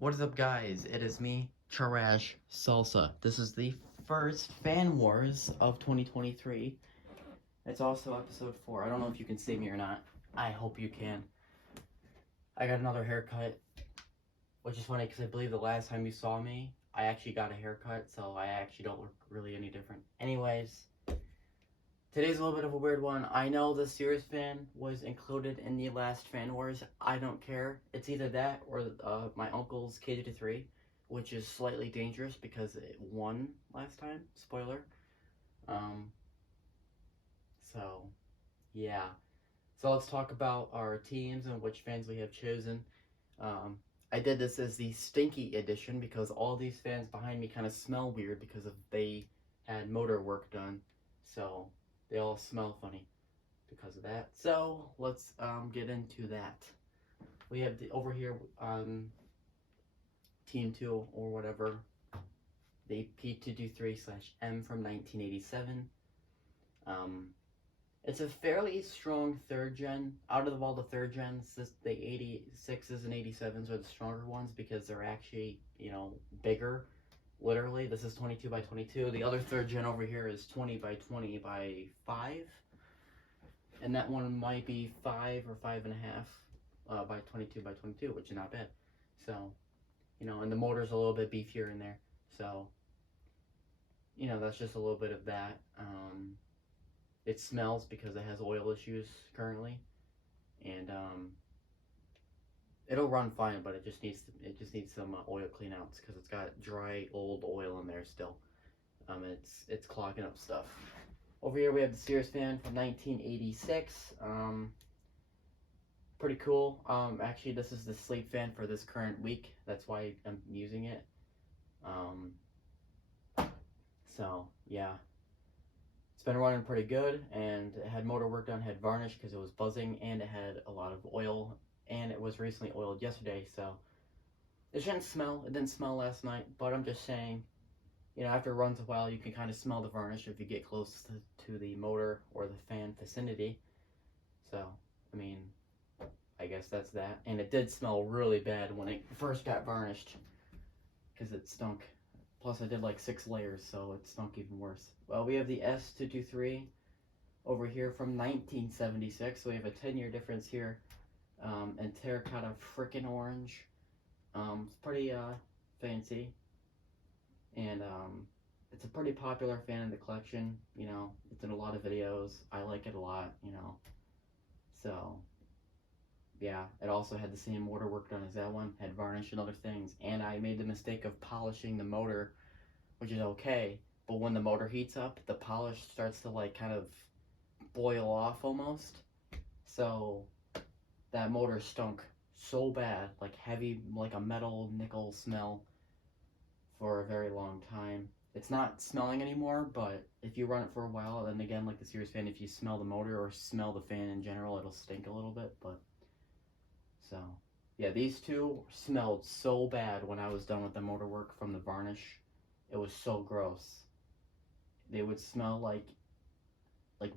What is up, guys? It is me, Trash Salsa. This is the first Fan Wars of 2023. It's also episode 4. I don't know if you can see me or not. I hope you can. I got another haircut, which is funny because I believe the last time you saw me, I actually got a haircut, so I actually don't look really any different. Anyways, today's a little bit of a weird one. I know the Series fan was included in the last Fan Wars. I don't care. It's either that or my uncle's KD3, which is slightly dangerous because it won last time. Spoiler. Um, so, yeah. So let's talk about our teams and which fans we have chosen. Um, I did this as the stinky edition because all these fans behind me kind of smell weird because they had motor work done. So they all smell funny because of that. So let's get into that. We have over here Team 2 or whatever, the P223/M from 1987. It's a fairly strong third gen. Out of all the third gens, the 86s and 87s are the stronger ones because they're actually, bigger. Literally, this is 22 by 22. The other third gen over here is 20 by 20 by 5. And that one might be 5 or 5.5 by 22 by 22, which is not bad. So, and the motor's a little bit beefier in there. So, that's just a little bit of that. It smells because it has oil issues currently, and it'll run fine, but it just needs some oil cleanouts because it's got dry old oil in there still. It's clogging up stuff. Over here we have the Sears fan from 1986. Pretty cool. Actually, this is the sleep fan for this current week. That's why I'm using it. So yeah. It's been running pretty good, and it had motor work done, had varnish because it was buzzing, and it had a lot of oil, and it was recently oiled yesterday, so it shouldn't smell. It didn't smell last night, but I'm just saying, after it runs a while, you can kind of smell the varnish if you get close to the motor or the fan vicinity. So, I mean, I guess that's that. And it did smell really bad when it first got varnished because it stunk. Plus, I did like 6 layers, so it stunk even worse. Well, we have the S223 over here from 1976. So we have a 10-year difference here. And terracotta frickin' orange. It's pretty fancy. And it's a pretty popular fan in the collection. It's in a lot of videos. I like it a lot, So, yeah, it also had the same motor work done as that one, had varnish and other things, and I made the mistake of polishing the motor, which is okay, but when the motor heats up, the polish starts to kind of boil off almost, so that motor stunk so bad, heavy, like a metal nickel smell for a very long time. It's not smelling anymore, but if you run it for a while, then again, like the Series fan, if you smell the motor or smell the fan in general, it'll stink a little bit, but so, yeah, these two smelled so bad when I was done with the motor work from the varnish. It was so gross. They would smell like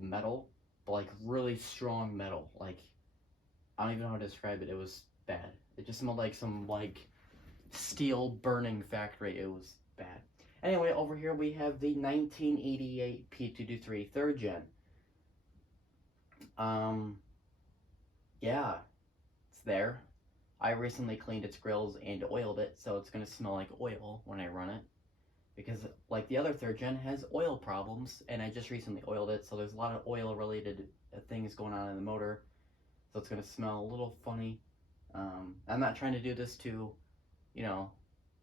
metal, but like really strong metal. I don't even know how to describe it. It was bad. It just smelled like some steel burning factory. It was bad. Anyway, over here we have the 1988 P223 third gen. Yeah, there. I recently cleaned its grills and oiled it, so it's going to smell like oil when I run it. Because, like the other third gen, has oil problems, and I just recently oiled it, so there's a lot of oil-related things going on in the motor, so it's going to smell a little funny. I'm not trying to do this to,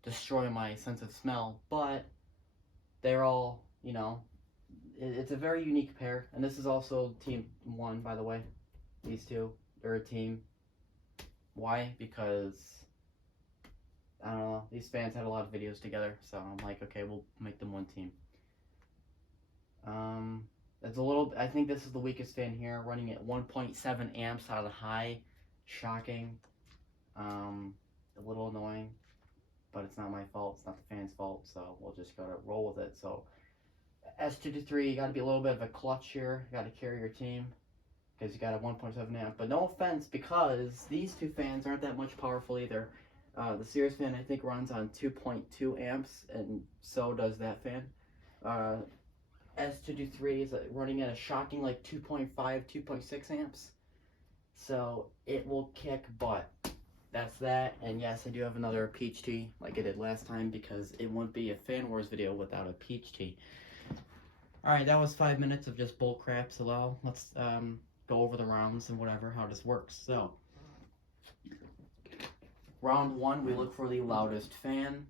destroy my sense of smell, but they're all, it's a very unique pair, and this is also Team 1, by the way. These two, they're a team. Why? Because, I don't know, these fans had a lot of videos together, so I'm like, okay, we'll make them one team. It's a little, I think this is the weakest fan here, running at 1.7 amps out of the high. Shocking. A little annoying, but it's not my fault, it's not the fan's fault, so we'll just gotta roll with it. So, S223, you gotta be a little bit of a clutch here, you gotta carry your team. Because you got a 1.7 amp, but no offense, because these two fans aren't that much powerful either. The Sirius fan, I think, runs on 2.2 amps, and so does that fan. S223 is running at a shocking like 2.5, 2.6 amps. So it will kick butt. That's that. And yes, I do have another peach tea like I did last time, because it wouldn't be a FanWars video without a peach tea. Alright, that was 5 minutes of just bull crap. So well, let's go over the rounds and whatever, how this works. So round 1, we look for the loudest fan.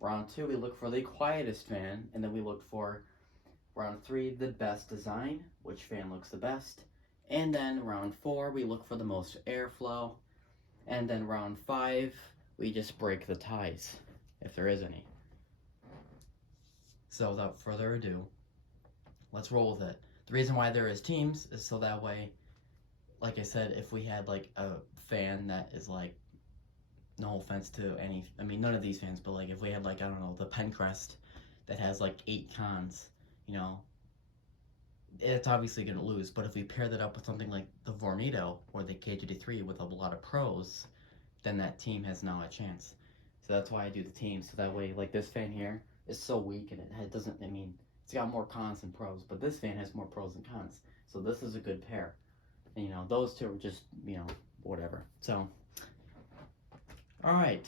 Round 2, we look for the quietest fan. And then we look for round 3, the best design, which fan looks the best. And then round 4, we look for the most airflow. And then round 5, we just break the ties, if there is any. So without further ado, let's roll with it. The reason why there is teams is so that way, like I said, if we had like a fan that is like, no offense to any, I mean none of these fans, but like if we had like, I don't know, the Pencrest that has like 8 cons, you know, it's obviously going to lose. But if we pair that up with something like the Vornado or the KGD3 with a lot of pros, then that team has now a chance. So that's why I do the team, so that way, like this fan here is so weak and it doesn't, I mean, it's got more cons than pros, but this fan has more pros than cons. So this is a good pair. And you know, those two are just, you know, whatever. So, alright.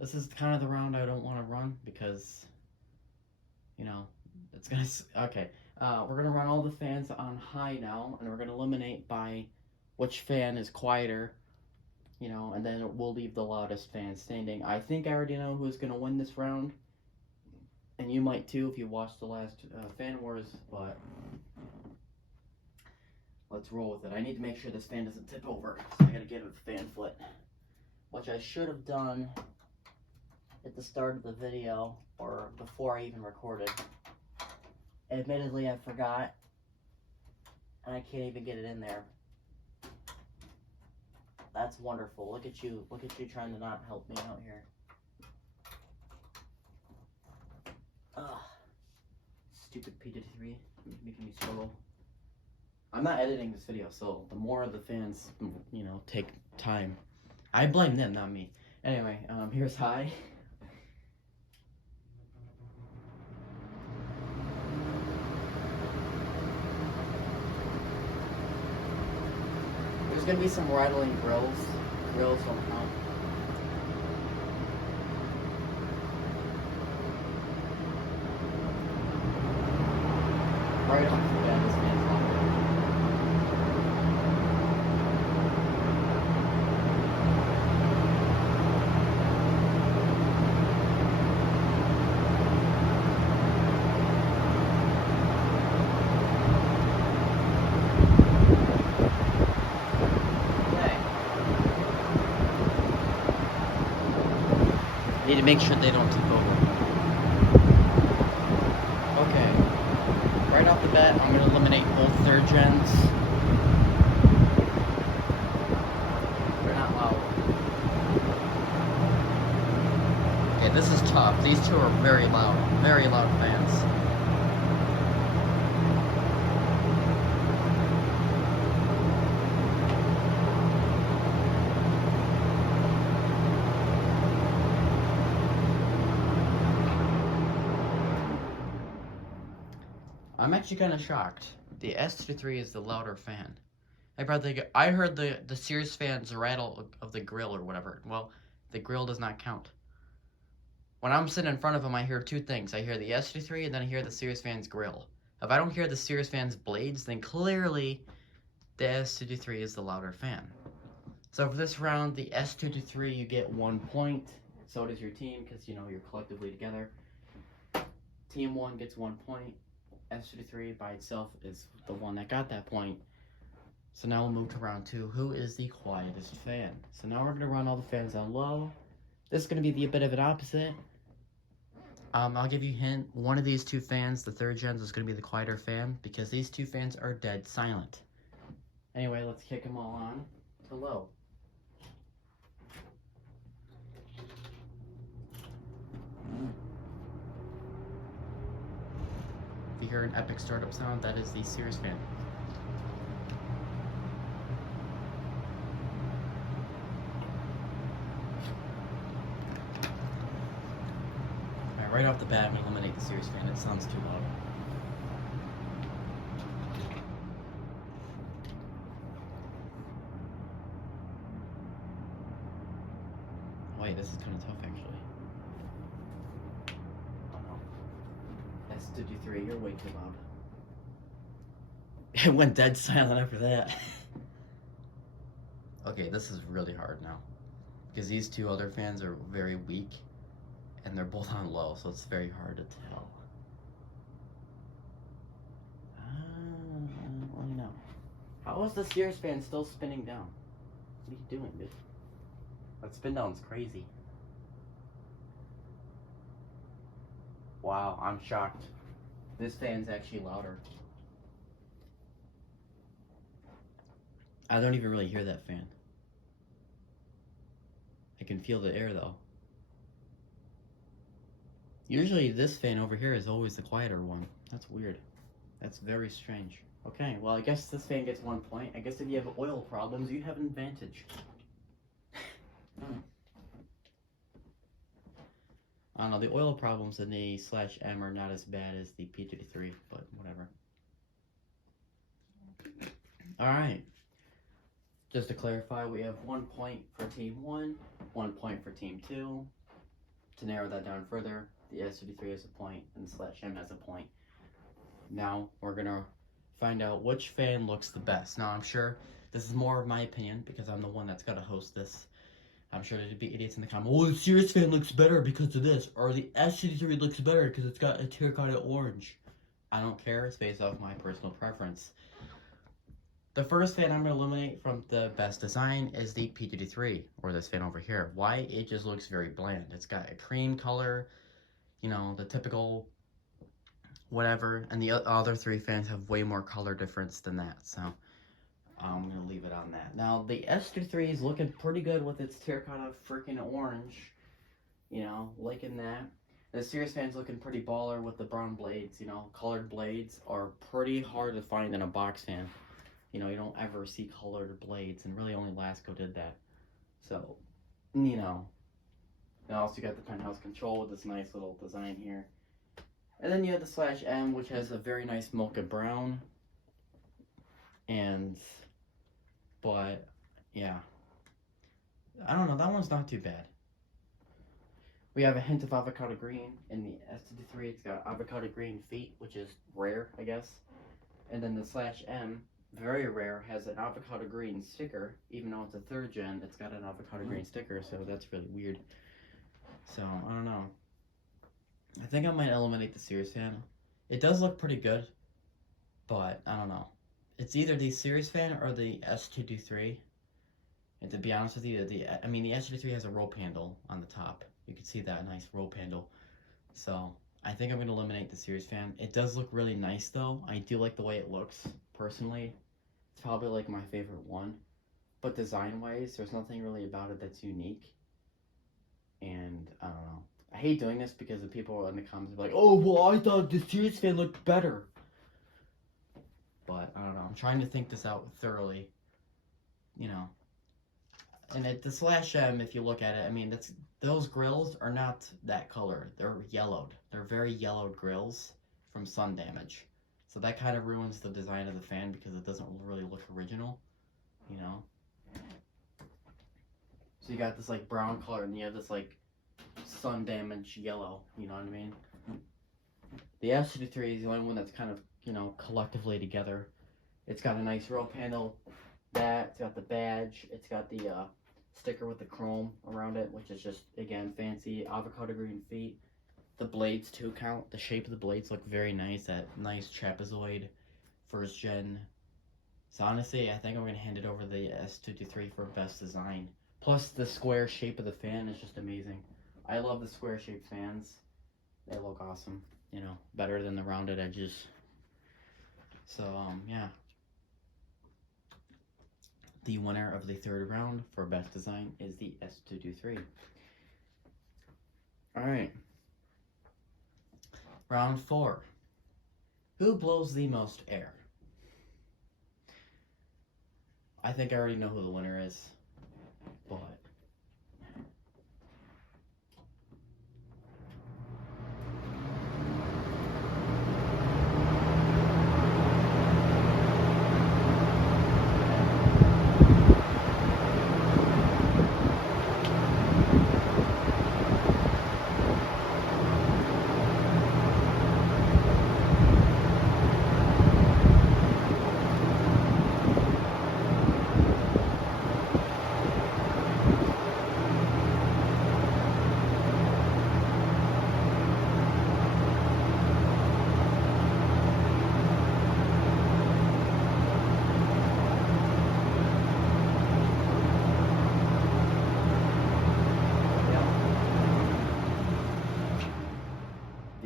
This is kind of the round I don't want to run because, you know, it's going to, okay. We're going to run all the fans on high now, and we're going to eliminate by which fan is quieter, you know, and then we'll leave the loudest fan standing. I think I already know who's going to win this round, and you might too if you watched the last Fan Wars, but let's roll with it. I need to make sure this fan doesn't tip over, so I got to give it a fan foot, which I should have done at the start of the video, or before I even recorded. Admittedly, I forgot, and I can't even get it in there. That's wonderful. Look at you trying to not help me out here. Ugh. Stupid PGD3, making me struggle. I'm not editing this video, so the more the fans, you know, take time. I blame them, not me. Anyway, here's high. There's gonna be some rattling grills. Grills don't count. Right off the bat, this man's loud. Need to make sure they don't tip over. Okay. Right off the bat, I'm going to eliminate both third gens. They're not loud. Okay, this is tough. These two are very loud fans. I'm actually kind of shocked. The S23 is the louder fan. I heard the Sirius fan's rattle of the grill or whatever. Well, the grill does not count. When I'm sitting in front of him, I hear two things. I hear the S23 and then I hear the Sirius fan's grill. If I don't hear the Sirius fan's blades, then clearly the S23 is the louder fan. So for this round, the S23, you get 1 point. So does your team, because, you know, you're collectively together. Team 1 gets 1 point. S23 by itself is the one that got that point. So now we'll move to round 2. Who is the quietest fan? So now we're going to run all the fans on low. This is going to be a bit of an opposite. I'll give you a hint. One of these two fans, the third gens, is going to be the quieter fan because these two fans are dead silent. Anyway, let's kick them all on to low. If you hear an epic startup sound, that is the Sirius fan. right off the bat, I'm gonna eliminate the Series fan. It sounds too loud. Wait, this is kind of tough actually. Oh no. S53, you're way too loud. It went dead silent after that. Okay, this is really hard now. Because these two other fans are very weak. And they're both on low, so it's very hard to tell. Let me know. How is the Sears fan still spinning down? What are you doing, dude? That spin down's crazy. Wow, I'm shocked. This fan's actually louder. I don't even really hear that fan. I can feel the air though. Usually this fan over here is always the quieter one. That's weird. That's very strange. Okay, well I guess this fan gets 1 point. I guess if you have oil problems, you have an advantage. I don't know, the oil problems in the /M are not as bad as the P33, but whatever. Alright. Just to clarify, we have 1 point for Team 1, 1 point for Team 2. To narrow that down further, the S53 has a point and the /M has a point. Now we're gonna find out which fan looks the best. Now I'm sure this is more of my opinion because I'm the one that's gotta host this. I'm sure there'd be idiots in the comments. Oh, the Series fan looks better because of this, or the S53 looks better because it's got a terracotta orange. I don't care. It's based off my personal preference. The first fan I'm going to eliminate from the best design is the P33, or this fan over here. Why? It just looks very bland. It's got a cream color, you know, the typical whatever, and the other three fans have way more color difference than that, so I'm going to leave it on that. Now, the S23 is looking pretty good with its terracotta freaking orange, you know, liking that. The Series fan's looking pretty baller with the brown blades, you know, colored blades are pretty hard to find in a box fan. You know, you don't ever see colored blades, and really only Lasco did that. So, you know. And also you got the penthouse control with this nice little design here. And then you have the /M, which has a very nice mocha brown. But, yeah. I don't know, that one's not too bad. We have a hint of avocado green in the S53. It's got avocado green feet, which is rare, I guess. And then the /M, very rare, has an avocado green sticker. Even though it's a 3rd gen, it's got an avocado green sticker, so that's really weird. So, I don't know. I think I might eliminate the Series fan. It does look pretty good, but I don't know. It's either the Series fan or the S223. And to be honest with you, the S223 has a rope handle on the top. You can see that nice rope handle. So, I think I'm going to eliminate the Series fan. It does look really nice, though. I do like the way it looks, personally. It's probably, like, my favorite one. But design-wise, there's nothing really about it that's unique. And, I don't know. I hate doing this because the people in the comments are like, oh, well, I thought the Series fan looked better. But, I don't know. I'm trying to think this out thoroughly. You know. And the /M, if you look at it, I mean, those grills are not that color. They're yellowed. They're very yellowed grills from sun damage. So that kind of ruins the design of the fan because it doesn't really look original, you know? So you got this, like, brown color and you have this, like, sun damage yellow, you know what I mean? The S53 is the only one that's kind of, you know, collectively together. It's got a nice rope handle. It's got the badge. It's got the sticker with the chrome around it, which is just, again, fancy. Avocado green feet. The blades, too, count. The shape of the blades look very nice. That nice trapezoid 1st gen. So, honestly, I think I'm going to hand it over to the S223 for best design. Plus, the square shape of the fan is just amazing. I love the square shaped fans. They look awesome. You know, better than the rounded edges. So, yeah. The winner of the 3rd round for best design is the S223. Alright. Round 4. Who blows the most air? I think I already know who the winner is, but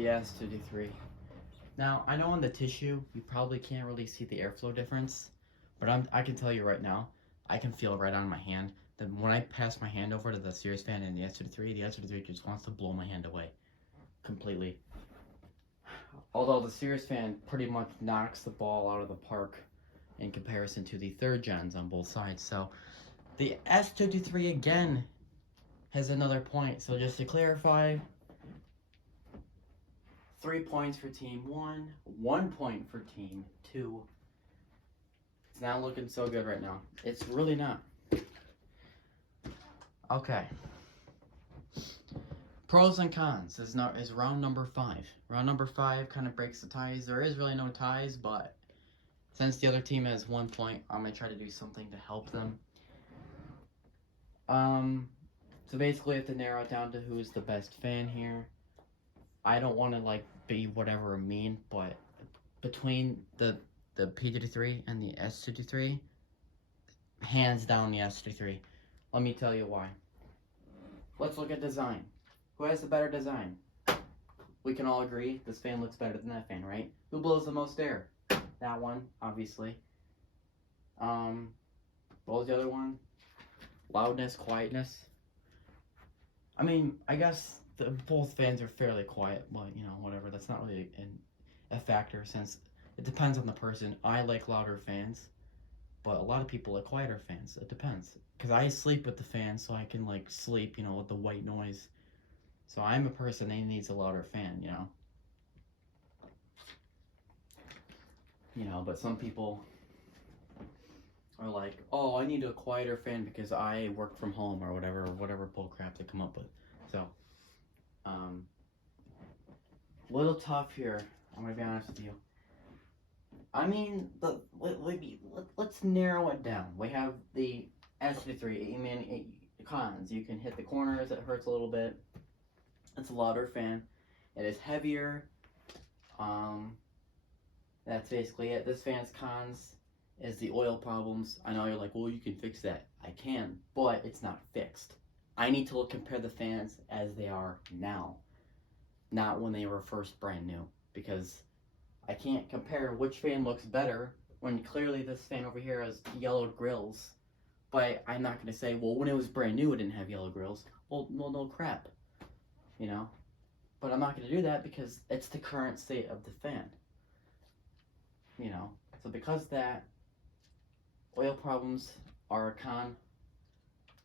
the S2D3. Now, I know on the tissue, you probably can't really see the airflow difference, but I can tell you right now, I can feel right on my hand that when I pass my hand over to the Sirius fan and the S2D3, the S2D3 just wants to blow my hand away completely. Although the Sirius fan pretty much knocks the ball out of the park in comparison to the third gens on both sides. So the S2D3 again has another point. So just to clarify, 3 points for team 1, 1 point for team 2. It's not looking so good right now. It's really not. Okay. Pros and cons is round number 5. Round number 5 kind of breaks the ties. There is really no ties, but since the other team has 1 point, I'm going to try to do something to help them. So basically I have to narrow it down to who's the best fan here. I don't want to like be whatever mean, but between the P2D3 and the S2D3, hands down the S2D3. Let me tell you why. Let's look at design. Who has the better design? We can all agree this fan looks better than that fan, right? Who blows the most air? That one, obviously. What was the other one? Loudness, quietness. I mean, I guess both fans are fairly quiet, but you know, whatever. That's not really a factor since it depends on the person. I like louder fans, but a lot of people like quieter fans. It depends. Because I sleep with the fan, so I can like sleep, you know, with the white noise. So I'm a person that needs a louder fan, you know. You know, but some people are like, oh, I need a quieter fan because I work from home or whatever bull crap they come up with. So, little tough here. I'm gonna be honest with you. I mean, let's narrow it down. We have the S3. I mean, cons. You can hit the corners. It hurts a little bit. It's a louder fan. It is heavier. That's basically it. This fan's cons is the oil problems. I know you're like, well, you can fix that. I can, but it's not fixed. I need to compare the fans as they are now, not when they were first brand new, because I can't compare which fan looks better when clearly this fan over here has yellowed grills. But I'm not going to say, well, when it was brand new, it didn't have yellow grills. Well, no crap, you know. But I'm not going to do that because it's the current state of the fan, you know. So because that, oil problems are a con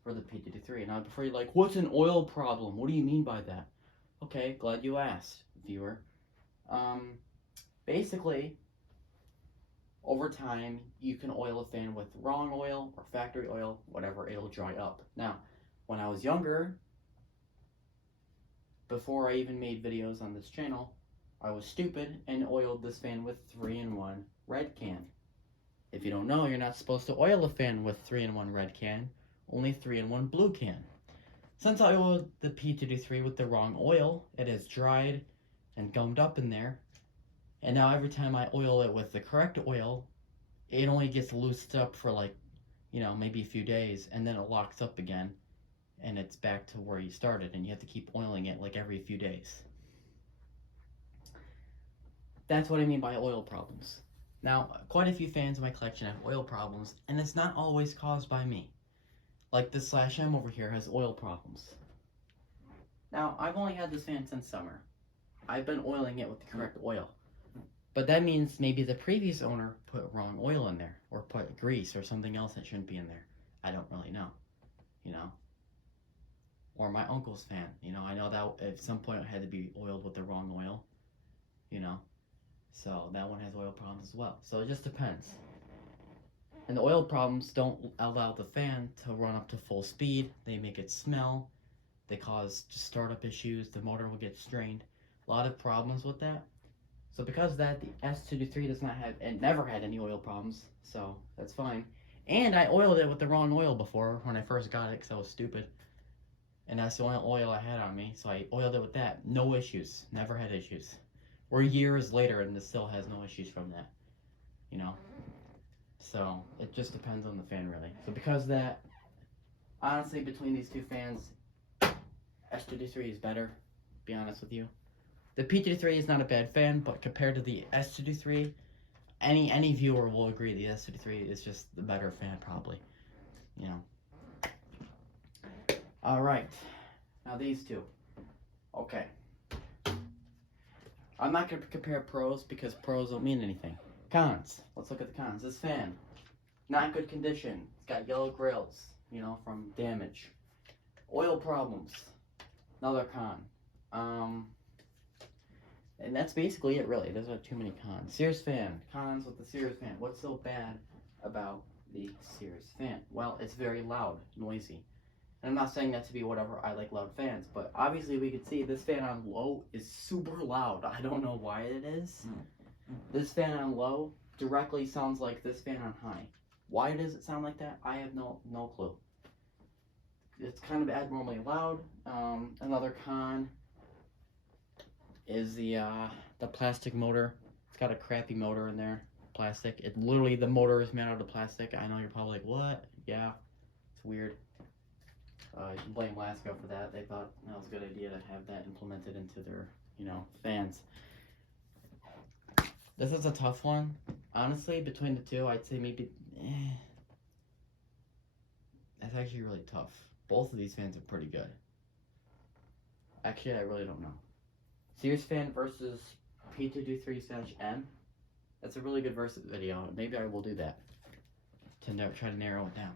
for the P2D3. Now, before you're like, what's an oil problem? What do you mean by that? Okay, glad you asked, viewer. Basically, over time, you can oil a fan with wrong oil or factory oil, whatever, it'll dry up. Now, when I was younger, before I even made videos on this channel, I was stupid and oiled this fan with 3-in-1 red can. If you don't know, you're not supposed to oil a fan with 3-in-1 red can, only 3-in-1 blue can. Since I oiled the P2D3 with the wrong oil, it has dried and gummed up in there. And now every time I oil it with the correct oil, it only gets loosed up for like, you know, maybe a few days, and then it locks up again, and it's back to where you started, and you have to keep oiling it like every few days. That's what I mean by oil problems. Now, quite a few fans in my collection have oil problems, and it's not always caused by me. Like this /M over here has oil problems. Now, I've only had this fan since summer. I've been oiling it with the correct oil. But that means maybe the previous owner put wrong oil in there, or put grease or something else that shouldn't be in there. I don't really know, you know. Or my uncle's fan, you know, I know that at some point it had to be oiled with the wrong oil, you know. So that one has oil problems as well. So it just depends. And the oil problems don't allow the fan to run up to full speed. They make it smell. They cause startup issues. The motor will get strained. A lot of problems with that. So because of that, the S2D3 does not have, and never had any oil problems. So that's fine. And I oiled it with the wrong oil before when I first got it because I was stupid. And that's the only oil I had on me. So I oiled it with that. No issues. Never had issues. We're years later and it still has no issues from that. You know? So it just depends on the fan really. So because of that, honestly between these two fans, S2D3 is better, to be honest with you. The P23 is not a bad fan, but compared to the S23, any viewer will agree the S23 is just the better fan, probably. You know. All right. Now these two. Okay. I'm not going to compare pros because pros don't mean anything. Cons. Let's look at the cons. This fan, not good condition. It's got yellow grills, you know, from damage. Oil problems. Another con. And that's basically it, really. There's not too many cons. Sears fan. Cons with the Sears fan. What's so bad about the Sears fan? Well, it's very loud, noisy. And I'm not saying that to be whatever. I like loud fans, but obviously we can see this fan on low is super loud. I don't know why it is. This fan on low directly sounds like this fan on high. Why does it sound like that? I have no clue. It's kind of abnormally loud. Another con is the plastic motor. It's got a crappy motor in there. Plastic. It literally, the motor is made out of plastic. I know you're probably like, what? Yeah, it's weird. You can blame Lasco for that. They thought that was a good idea to have that implemented into their, you know, fans. This is a tough one. Honestly, between the two, I'd say maybe, that's actually really tough. Both of these fans are pretty good. Actually, I really don't know. Sears fan versus P223/M. That's a really good versus video. Maybe I will do that to try to narrow it down.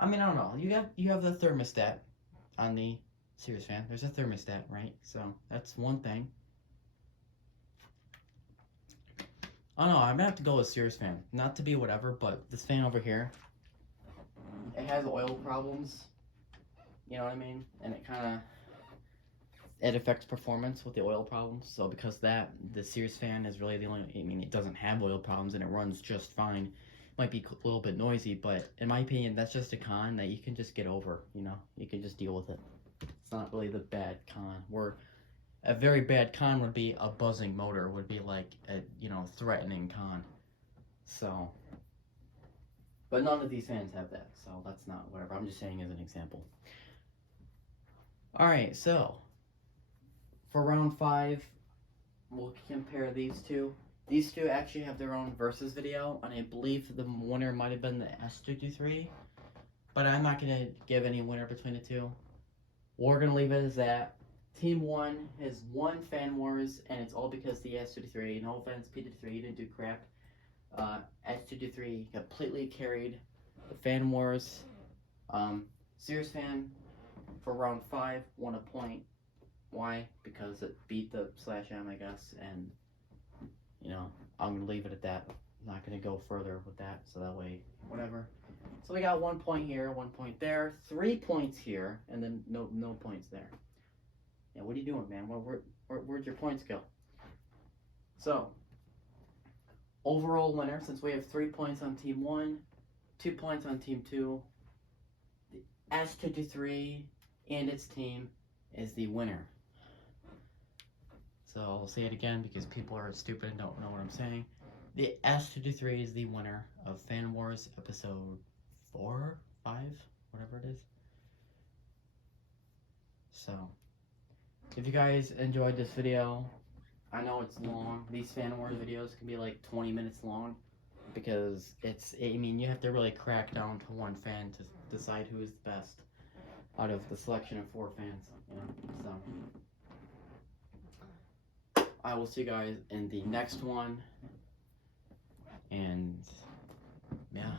I mean, I don't know. You have the thermostat on the Sears fan. There's a thermostat, right? So that's one thing. I don't know. I'm gonna have to go with Sears fan. Not to be whatever, but this fan over here, it has oil problems. You know what I mean? And it affects performance with the oil problems. So because of that, the Sears fan is really the only. I mean, it doesn't have oil problems and it runs just fine. Might be a little bit noisy, but in my opinion, that's just a con that you can just get over, you know? You can just deal with it. It's not really the bad con. Where a very bad con would be a buzzing motor, would be like a, you know, threatening con. So, but none of these fans have that, so that's not whatever. I'm just saying as an example. Alright, so, for round 5, we'll compare these two. These two actually have their own versus video, and I believe the winner might have been the S23, but I'm not going to give any winner between the two. We're going to leave it as that. Team 1 has won FanWars, and it's all because the S23, no offense, P23, you didn't do crap. S23 completely carried the FanWars. Sears fan, for round 5, won a point. Why? Because it beat the /M, I guess, and you know, I'm going to leave it at that. I'm not going to go further with that, so that way, whatever. So we got 1 point here, 1 point there, 3 points here, and then no points there. Yeah, what are you doing, man? Where'd your points go? So, overall winner, since we have 3 points on Team 1, 2 points on Team 2, the S23 and its team is the winner. So I'll say it again because people are stupid and don't know what I'm saying. The S23 is the winner of FanWars Episode 4, 5, whatever it is. So, if you guys enjoyed this video, I know it's long. These FanWars videos can be like 20 minutes long because I mean, you have to really crack down to one fan to decide who is the best out of the selection of 4 fans, you know, so. I will see you guys in the next one, and yeah.